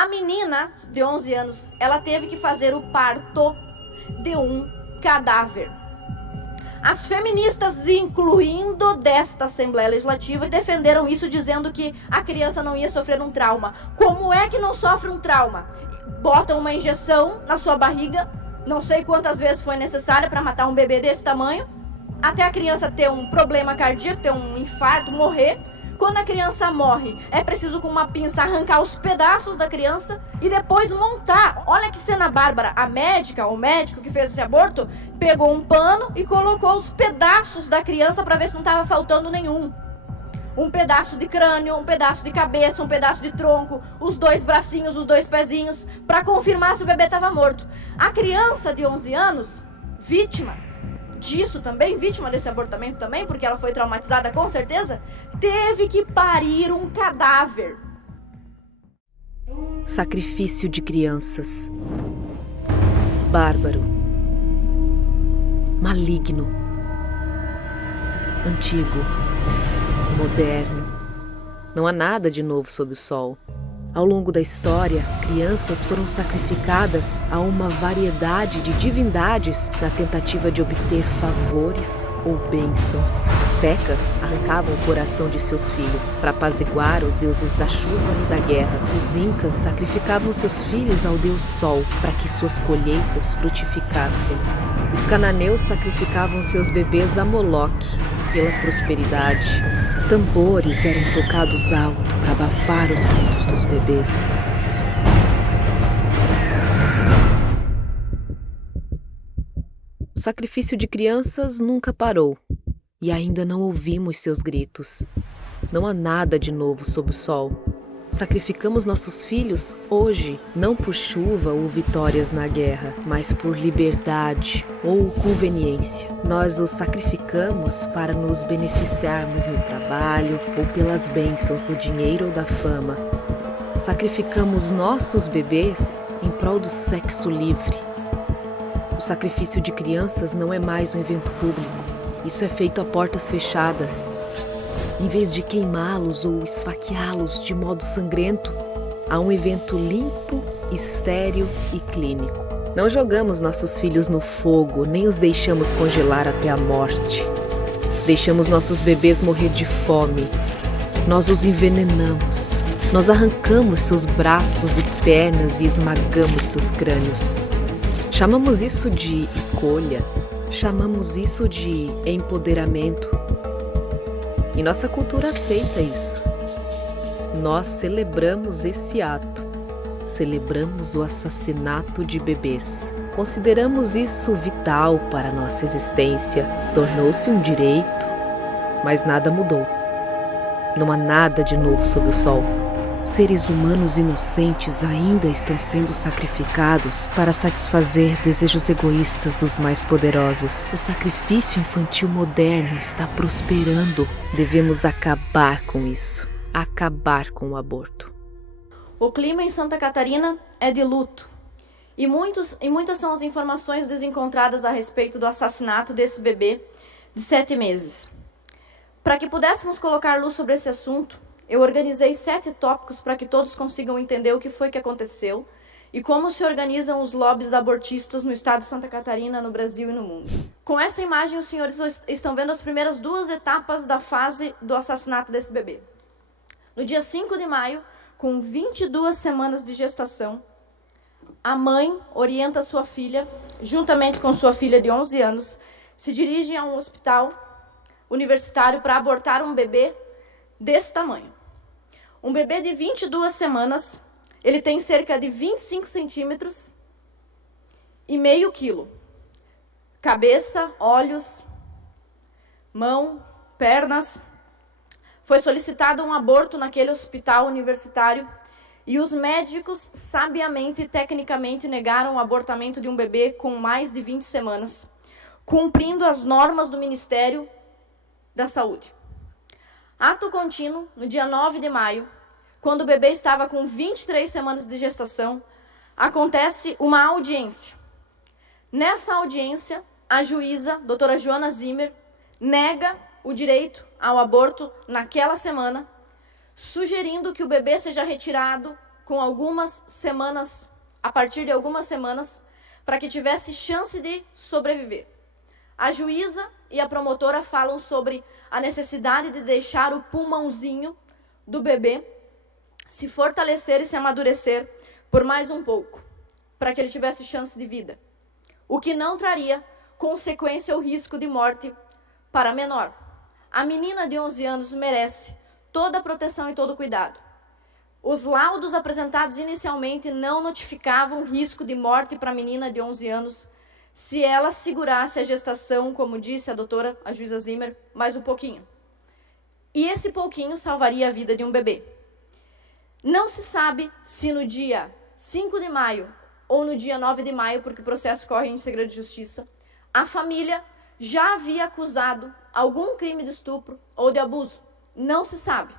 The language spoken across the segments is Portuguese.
A menina de 11 anos, ela teve que fazer o parto de um cadáver. As feministas, incluindo desta Assembleia Legislativa, defenderam isso dizendo que a criança não ia sofrer um trauma. Como é que não sofre um trauma? Botam uma injeção na sua barriga, não sei quantas vezes foi necessária para matar um bebê desse tamanho, até a criança ter um problema cardíaco, ter um infarto, morrer. Quando a criança morre, é preciso com uma pinça arrancar os pedaços da criança e depois montar. Olha que cena bárbara. A médica, o médico que fez esse aborto, pegou um pano e colocou os pedaços da criança para ver se não estava faltando nenhum. Um pedaço de crânio, um pedaço de cabeça, um pedaço de tronco, os 2 bracinhos, os 2 pezinhos, para confirmar se o bebê estava morto. A criança de 11 anos, vítima disso também, vítima desse abortamento também, porque ela foi traumatizada com certeza, teve que parir um cadáver. Sacrifício de crianças. Bárbaro. Maligno. Antigo. Moderno. Não há nada de novo sob o sol. Ao longo da história, crianças foram sacrificadas a uma variedade de divindades na tentativa de obter favores ou bênçãos. Astecas arrancavam o coração de seus filhos para apaziguar os deuses da chuva e da guerra. Os incas sacrificavam seus filhos ao deus Sol para que suas colheitas frutificassem. Os cananeus sacrificavam seus bebês a Moloque pela prosperidade. Tambores eram tocados alto para abafar os gritos dos bebês. O sacrifício de crianças nunca parou e ainda não ouvimos seus gritos. Não há nada de novo sob o sol. Sacrificamos nossos filhos hoje, não por chuva ou vitórias na guerra, mas por liberdade ou conveniência. Nós os sacrificamos para nos beneficiarmos no trabalho ou pelas bênçãos do dinheiro ou da fama. Sacrificamos nossos bebês em prol do sexo livre. O sacrifício de crianças não é mais um evento público. Isso é feito a portas fechadas. Em vez de queimá-los ou esfaqueá-los de modo sangrento, há um evento limpo, estéril e clínico. Não jogamos nossos filhos no fogo, nem os deixamos congelar até a morte. Deixamos nossos bebês morrer de fome. Nós os envenenamos. Nós arrancamos seus braços e pernas e esmagamos seus crânios. Chamamos isso de escolha. Chamamos isso de empoderamento. E nossa cultura aceita isso. Nós celebramos esse ato. Celebramos o assassinato de bebês. Consideramos isso vital para a nossa existência. Tornou-se um direito, mas nada mudou. Não há nada de novo sob o sol. Seres humanos inocentes ainda estão sendo sacrificados para satisfazer desejos egoístas dos mais poderosos. O sacrifício infantil moderno está prosperando. Devemos acabar com isso. Acabar com o aborto. O clima em Santa Catarina é de luto. E muitas são as informações desencontradas a respeito do assassinato desse bebê de 7 meses. Para que pudéssemos colocar luz sobre esse assunto, eu organizei 7 tópicos para que todos consigam entender o que foi que aconteceu e como se organizam os lobbies abortistas no estado de Santa Catarina, no Brasil e no mundo. Com essa imagem, os senhores estão vendo as primeiras 2 etapas da fase do assassinato desse bebê. No dia 5 de maio, com 22 semanas de gestação, a mãe orienta sua filha, juntamente com sua filha de 11 anos, se dirigem a um hospital universitário para abortar um bebê desse tamanho. Um bebê de 22 semanas, ele tem cerca de 25 centímetros e meio quilo. Cabeça, olhos, mão, pernas. Foi solicitado um aborto naquele hospital universitário e os médicos sabiamente e tecnicamente negaram o abortamento de um bebê com mais de 20 semanas, cumprindo as normas do Ministério da Saúde. Ato contínuo, no dia 9 de maio, quando o bebê estava com 23 semanas de gestação, acontece uma audiência. Nessa audiência, a juíza, doutora Joana Zimmer, nega o direito ao aborto naquela semana, sugerindo que o bebê seja retirado com algumas semanas, a partir de algumas semanas, para que tivesse chance de sobreviver. A juíza e a promotora falam sobre a necessidade de deixar o pulmãozinho do bebê se fortalecer e se amadurecer por mais um pouco, para que ele tivesse chance de vida, o que não traria consequência ou risco de morte para a menor. A menina de 11 anos merece toda a proteção e todo o cuidado. Os laudos apresentados inicialmente não notificavam risco de morte para a menina de 11 anos se ela segurasse a gestação, como disse a juíza Zimmer, mais um pouquinho. E esse pouquinho salvaria a vida de um bebê. Não se sabe se no dia 5 de maio ou no dia 9 de maio, porque o processo corre em segredo de justiça, a família já havia acusado algum crime de estupro ou de abuso. Não se sabe.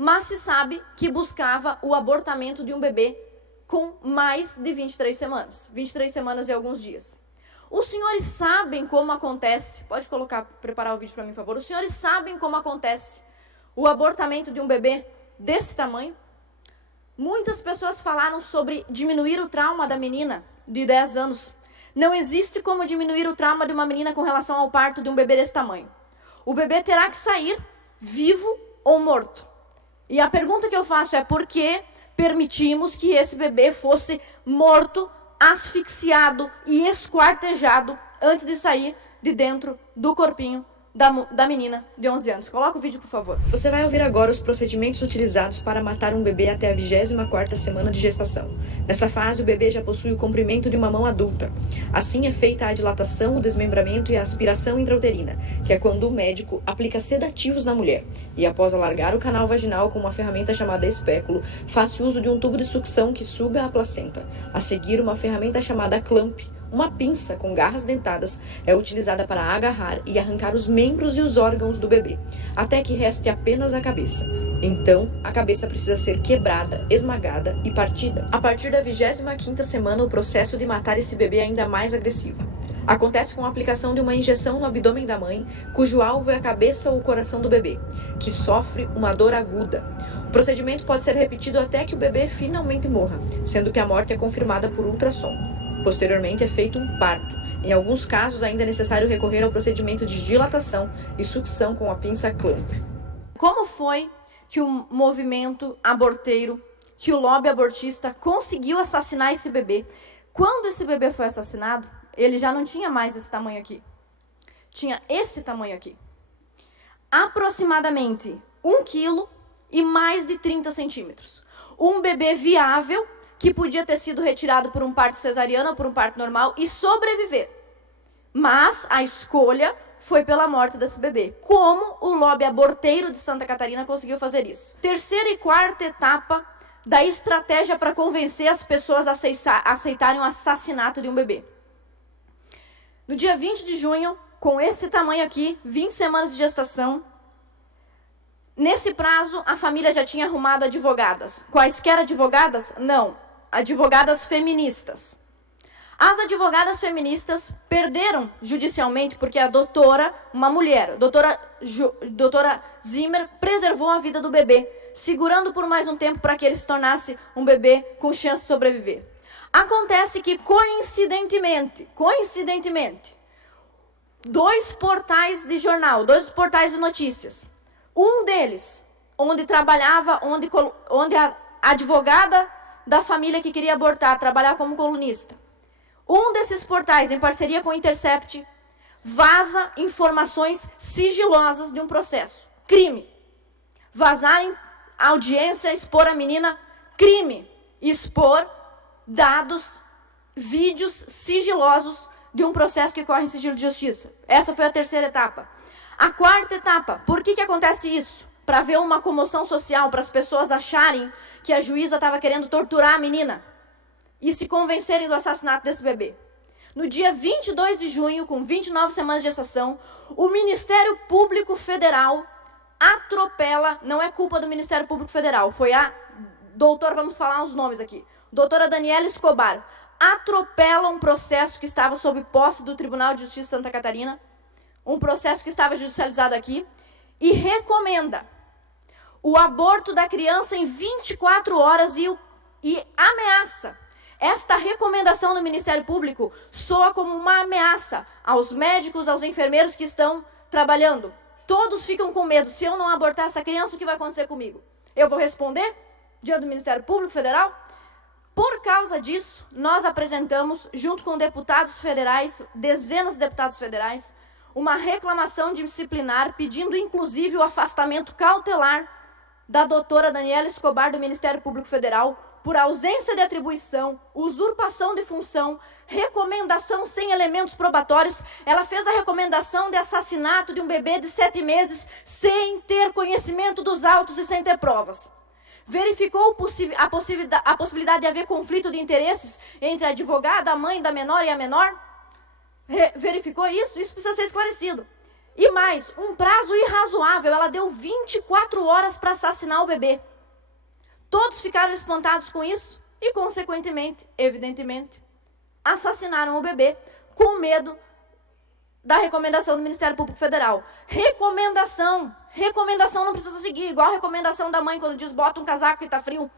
Mas se sabe que buscava o abortamento de um bebê com mais de 23 semanas. 23 semanas e alguns dias. Os senhores sabem como acontece, pode preparar o vídeo para mim, por favor. Os senhores sabem como acontece o abortamento de um bebê desse tamanho? Muitas pessoas falaram sobre diminuir o trauma da menina de 10 anos. Não existe como diminuir o trauma de uma menina com relação ao parto de um bebê desse tamanho. O bebê terá que sair vivo ou morto. E a pergunta que eu faço é: por que permitimos que esse bebê fosse morto, asfixiado e esquartejado antes de sair de dentro do corpinho da menina de 11 anos? Coloca o vídeo, por favor. Você vai ouvir agora os procedimentos utilizados para matar um bebê até a 24ª semana de gestação. Nessa fase, o bebê já possui o comprimento de uma mão adulta. Assim é feita a dilatação, o desmembramento e a aspiração intrauterina, que é quando o médico aplica sedativos na mulher. E após alargar o canal vaginal com uma ferramenta chamada espéculo, faz uso de um tubo de sucção que suga a placenta. A seguir, uma ferramenta chamada clamp, uma pinça com garras dentadas, é utilizada para agarrar e arrancar os membros e os órgãos do bebê, até que reste apenas a cabeça. Então, a cabeça precisa ser quebrada, esmagada e partida. A partir da 25ª semana, o processo de matar esse bebê é ainda mais agressivo. Acontece com a aplicação de uma injeção no abdômen da mãe, cujo alvo é a cabeça ou o coração do bebê, que sofre uma dor aguda. O procedimento pode ser repetido até que o bebê finalmente morra, sendo que a morte é confirmada por ultrassom. Posteriormente é feito um parto. Em alguns casos ainda é necessário recorrer ao procedimento de dilatação e sucção com a pinça clamp. Como foi que o movimento aborteiro, que o lobby abortista conseguiu assassinar esse bebê? Quando esse bebê foi assassinado, ele já não tinha mais esse tamanho aqui. Tinha esse tamanho aqui. Aproximadamente 1 quilo e mais de 30 centímetros. Um bebê viável que podia ter sido retirado por um parto cesariano ou por um parto normal e sobreviver. Mas a escolha foi pela morte desse bebê. Como o lobby aborteiro de Santa Catarina conseguiu fazer isso? Terceira e quarta etapa da estratégia para convencer as pessoas a aceitarem o assassinato de um bebê. No dia 20 de junho, com esse tamanho aqui, 20 semanas de gestação, nesse prazo, a família já tinha arrumado advogadas. Quaisquer advogadas? Não. Advogadas feministas. As advogadas feministas perderam judicialmente porque a doutora, uma mulher, doutora Zimmer, preservou a vida do bebê, segurando por mais um tempo para que ele se tornasse um bebê com chance de sobreviver. Acontece que, coincidentemente, 2 portais de jornal, 2 portais de notícias, um deles, onde a advogada da família que queria abortar, trabalhar como colunista. Um desses portais, em parceria com o Intercept, vaza informações sigilosas de um processo. Crime. Vazar em audiência, expor a menina, crime. Expor dados, vídeos sigilosos de um processo que corre em sigilo de justiça. Essa foi a terceira etapa. A quarta etapa, por que acontece isso? Para ver uma comoção social, para as pessoas acharem que a juíza estava querendo torturar a menina e se convencerem do assassinato desse bebê. No dia 22 de junho, com 29 semanas de gestação, o Ministério Público Federal atropela, não é culpa do Ministério Público Federal, foi a doutora, vamos falar os nomes aqui, doutora Daniela Escobar, atropela um processo que estava sob posse do Tribunal de Justiça de Santa Catarina, um processo que estava judicializado aqui, e recomenda o aborto da criança em 24 horas e e ameaça. Esta recomendação do Ministério Público soa como uma ameaça aos médicos, aos enfermeiros que estão trabalhando. Todos ficam com medo. Se eu não abortar essa criança, o que vai acontecer comigo? Eu vou responder diante do Ministério Público Federal? Por causa disso, nós apresentamos, junto com deputados federais, dezenas de deputados federais, uma reclamação disciplinar pedindo, inclusive, o afastamento cautelar da doutora Daniela Escobar do Ministério Público Federal por ausência de atribuição, usurpação de função, recomendação sem elementos probatórios. Ela fez a recomendação de assassinato de um bebê de 7 meses sem ter conhecimento dos autos e sem ter provas. Verificou a possibilidade de haver conflito de interesses entre a advogada, a mãe da menor e a menor? Verificou isso? Isso precisa ser esclarecido. E mais, um prazo irrazoável. Ela deu 24 horas para assassinar o bebê. Todos ficaram espantados com isso e, consequentemente, evidentemente, assassinaram o bebê com medo da recomendação do Ministério Público Federal. Recomendação não precisa seguir, igual a recomendação da mãe quando diz bota um casaco e tá frio.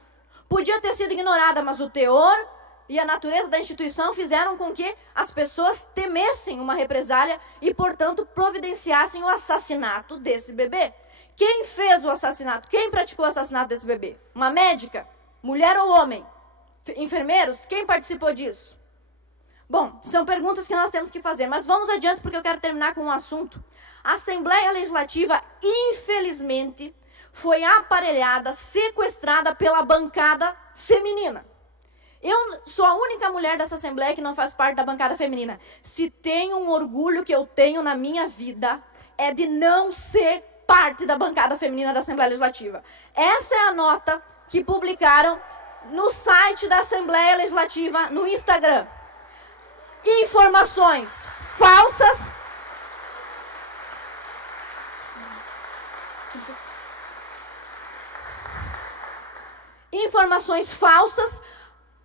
Podia ter sido ignorada, mas o teor e a natureza da instituição fizeram com que as pessoas temessem uma represália e, portanto, providenciassem o assassinato desse bebê. Quem fez o assassinato? Quem praticou o assassinato desse bebê? Uma médica? Mulher ou homem? Enfermeiros? Quem participou disso? Bom, são perguntas que nós temos que fazer, mas vamos adiante porque eu quero terminar com um assunto. A Assembleia Legislativa, infelizmente, foi aparelhada, sequestrada pela bancada feminina. Eu sou a única mulher dessa Assembleia que não faz parte da bancada feminina. Se tem um orgulho que eu tenho na minha vida, é de não ser parte da bancada feminina da Assembleia Legislativa. Essa é a nota que publicaram no site da Assembleia Legislativa, no Instagram. Informações falsas. Informações falsas.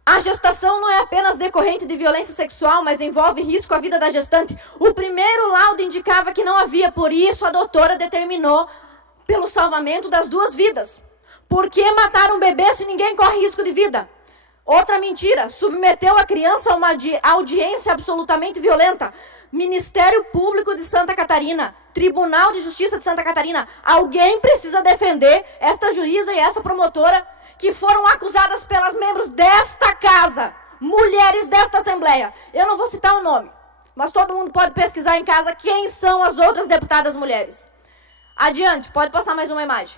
A gestação não é apenas decorrente de violência sexual, mas envolve risco à vida da gestante. O primeiro laudo indicava que não havia, por isso a doutora determinou pelo salvamento das 2 vidas. Por que matar um bebê se ninguém corre risco de vida? Outra mentira, submeteu a criança a uma audiência absolutamente violenta. Ministério Público de Santa Catarina, Tribunal de Justiça de Santa Catarina, alguém precisa defender esta juíza e essa promotora que foram acusadas pelas membros desta casa, mulheres desta Assembleia. Eu não vou citar o nome, mas todo mundo pode pesquisar em casa quem são as outras deputadas mulheres. Adiante, pode passar mais uma imagem.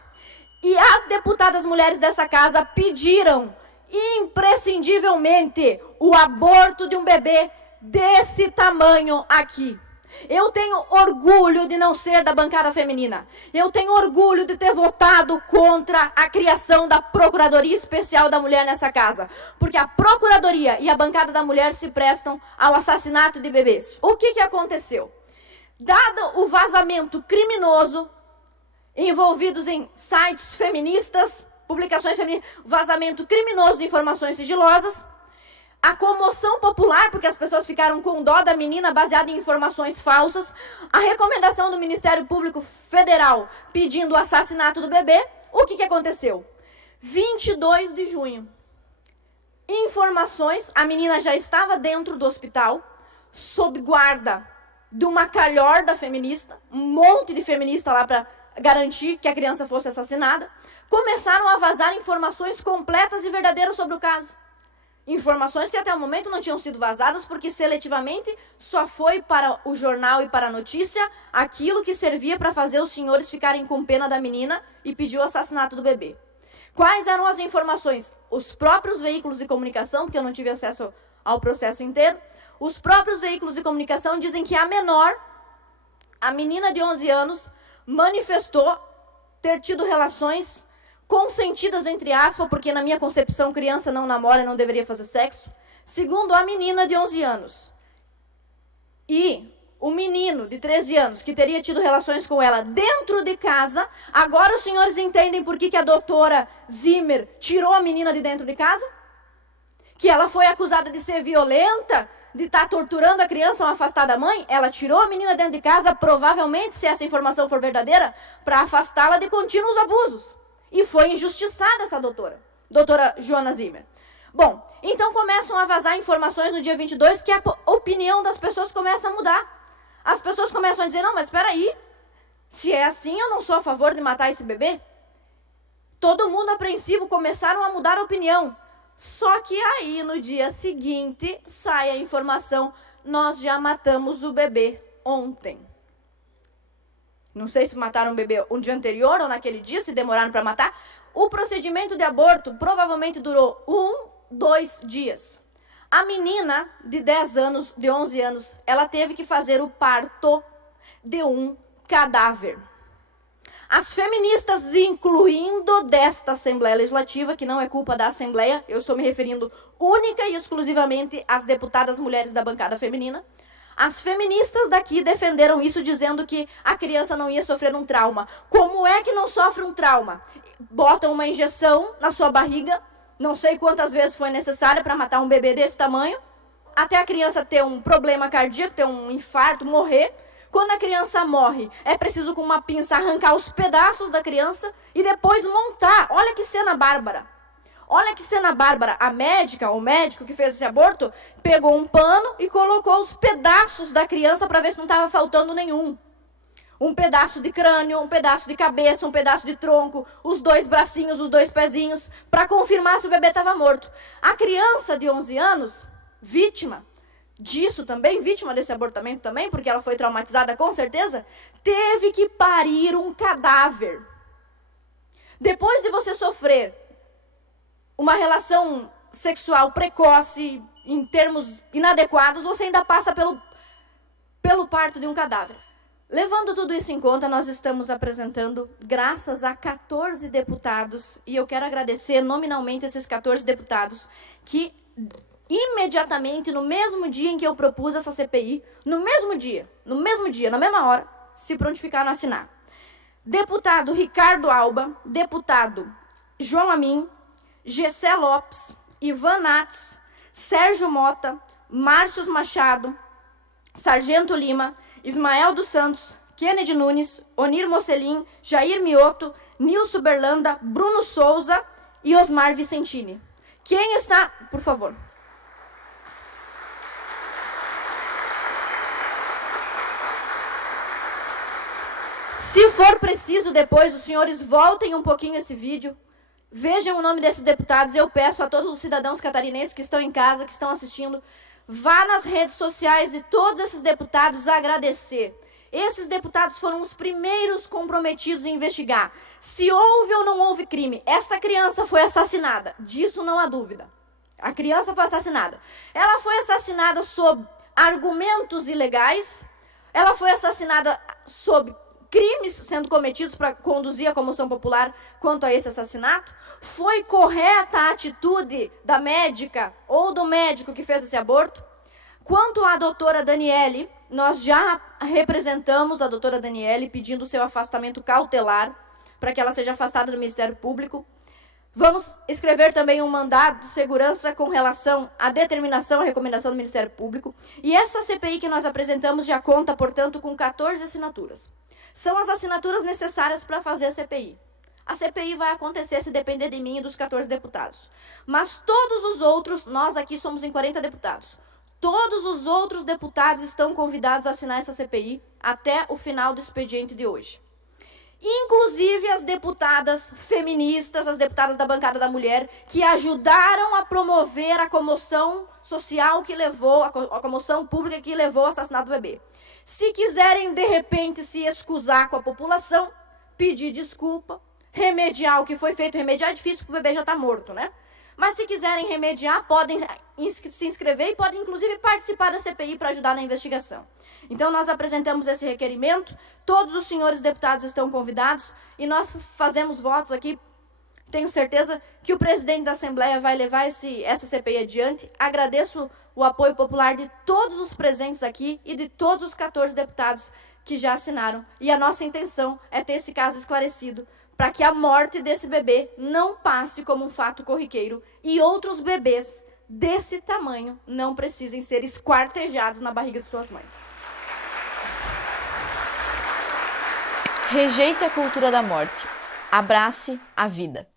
E as deputadas mulheres dessa casa pediram imprescindivelmente o aborto de um bebê desse tamanho aqui. Eu tenho orgulho de não ser da bancada feminina. Eu tenho orgulho de ter votado contra a criação da Procuradoria Especial da Mulher nessa casa. Porque a Procuradoria e a bancada da mulher se prestam ao assassinato de bebês. O que aconteceu? Dado o vazamento criminoso, envolvidos em sites feministas, publicações feministas, vazamento criminoso de informações sigilosas, a comoção popular, porque as pessoas ficaram com dó da menina baseada em informações falsas, a recomendação do Ministério Público Federal pedindo o assassinato do bebê, o que aconteceu? 22 de junho. Informações, a menina já estava dentro do hospital, sob guarda de uma calhorda feminista, um monte de feminista lá para garantir que a criança fosse assassinada, começaram a vazar informações completas e verdadeiras sobre o caso. Informações que até o momento não tinham sido vazadas porque seletivamente só foi para o jornal e para a notícia aquilo que servia para fazer os senhores ficarem com pena da menina e pedir o assassinato do bebê. Quais eram as informações? Os próprios veículos de comunicação, porque eu não tive acesso ao processo inteiro, os próprios veículos de comunicação dizem que a menor, a menina de 11 anos, manifestou ter tido relações consentidas, entre aspas, porque na minha concepção criança não namora e não deveria fazer sexo, segundo a menina de 11 anos. E o menino de 13 anos que teria tido relações com ela dentro de casa, agora os senhores entendem por que a doutora Zimmer tirou a menina de dentro de casa? Que ela foi acusada de ser violenta, de estar torturando a criança ao afastar da mãe? Ela tirou a menina dentro de casa, provavelmente, se essa informação for verdadeira, para afastá-la de contínuos abusos. E foi injustiçada essa doutora Joana Zimmer. Bom, então começam a vazar informações no dia 22 que a opinião das pessoas começa a mudar. As pessoas começam a dizer, não, mas espera aí, se é assim, eu não sou a favor de matar esse bebê. Todo mundo apreensivo começaram a mudar a opinião. Só que aí, no dia seguinte, sai a informação, nós já matamos o bebê ontem. Não sei se mataram o bebê um dia anterior ou naquele dia, se demoraram para matar. O procedimento de aborto provavelmente durou 2 dias. A menina de 10 anos, de 11 anos, ela teve que fazer o parto de um cadáver. As feministas, incluindo desta Assembleia Legislativa, que não é culpa da Assembleia, eu estou me referindo única e exclusivamente às deputadas mulheres da bancada feminina, as feministas daqui defenderam isso dizendo que a criança não ia sofrer um trauma. Como é que não sofre um trauma? Botam uma injeção na sua barriga, não sei quantas vezes foi necessária para matar um bebê desse tamanho, até a criança ter um problema cardíaco, ter um infarto, morrer. Quando a criança morre, é preciso com uma pinça arrancar os pedaços da criança e depois montar. Olha que cena bárbara. Olha que cena bárbara. A médica, o médico que fez esse aborto, pegou um pano e colocou os pedaços da criança para ver se não estava faltando nenhum. Um pedaço de crânio, um pedaço de cabeça, um pedaço de tronco, os 2 bracinhos, os 2 pezinhos, para confirmar se o bebê estava morto. A criança de 11 anos, vítima disso também, vítima desse abortamento também, porque ela foi traumatizada com certeza, teve que parir um cadáver. Depois de você sofrer uma relação sexual precoce, em termos inadequados, você ainda passa pelo parto de um cadáver. Levando tudo isso em conta, nós estamos apresentando, graças a 14 deputados, e eu quero agradecer nominalmente esses 14 deputados, que imediatamente, no mesmo dia em que eu propus essa CPI, no mesmo dia, na mesma hora, se prontificaram a assinar. Deputado Ricardo Alba, deputado João Amin, Gessé Lopes, Ivan Nats, Sérgio Mota, Márcio Machado, Sargento Lima, Ismael dos Santos, Kennedy Nunes, Onir Mocelin, Jair Mioto, Nilson Berlanda, Bruno Souza e Osmar Vicentini. Quem está... Por favor. Se for preciso, depois os senhores voltem um pouquinho esse vídeo, vejam o nome desses deputados. Eu peço a todos os cidadãos catarinenses que estão em casa, que estão assistindo, vá nas redes sociais de todos esses deputados agradecer. Esses deputados foram os primeiros comprometidos em investigar se houve ou não houve crime. Esta criança foi assassinada, disso não há dúvida. A criança foi assassinada. Ela foi assassinada sob argumentos ilegais, ela foi assassinada sob crimes sendo cometidos para conduzir a comoção popular quanto a esse assassinato. Foi correta a atitude da médica ou do médico que fez esse aborto? Quanto à doutora Daniele, nós já representamos a doutora Daniele pedindo o seu afastamento cautelar para que ela seja afastada do Ministério Público. Vamos escrever também um mandado de segurança com relação à determinação e recomendação do Ministério Público. E essa CPI que nós apresentamos já conta, portanto, com 14 assinaturas. São as assinaturas necessárias para fazer a CPI. A CPI vai acontecer se depender de mim e dos 14 deputados. Mas todos os outros, nós aqui somos em 40 deputados, todos os outros deputados estão convidados a assinar essa CPI até o final do expediente de hoje. Inclusive as deputadas feministas, as deputadas da bancada da mulher, que ajudaram a promover a comoção social que levou, a comoção pública que levou ao assassinato do bebê. Se quiserem, de repente, se excusar com a população, pedir desculpa, remediar o que foi feito, remediar é difícil porque o bebê já está morto, né? Mas se quiserem remediar, podem se inscrever e podem, inclusive, participar da CPI para ajudar na investigação. Então, nós apresentamos esse requerimento, todos os senhores deputados estão convidados e nós fazemos votos aqui. Tenho certeza que o presidente da Assembleia vai levar essa CPI adiante. Agradeço o apoio popular de todos os presentes aqui e de todos os 14 deputados que já assinaram. E a nossa intenção é ter esse caso esclarecido, para que a morte desse bebê não passe como um fato corriqueiro e outros bebês desse tamanho não precisem ser esquartejados na barriga de suas mães. Rejeite a cultura da morte. Abrace a vida.